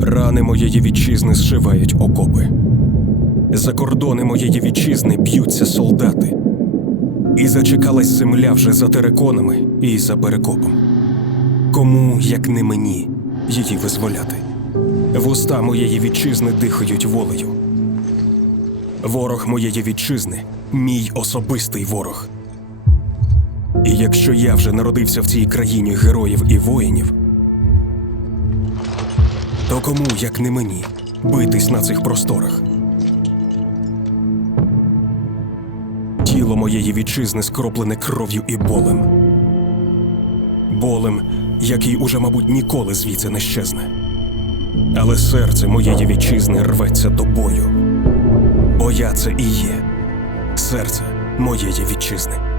Рани моєї вітчизни зшивають окопи. За кордони моєї вітчизни б'ються солдати. І зачекалась земля вже за териконами і за перекопом. Кому, як не мені, її визволяти? Вуста моєї вітчизни дихають волею. Ворог моєї вітчизни мій особистий ворог. І якщо я вже народився в цій країні героїв і воїнів, то кому, як не мені, битись на цих просторах? Тіло моєї вітчизни скроплене кров'ю і болем. Болем, який уже, мабуть, ніколи звідси не щезне. Але серце моєї вітчизни рветься до бою. Бо я це і є серце моєї вітчизни.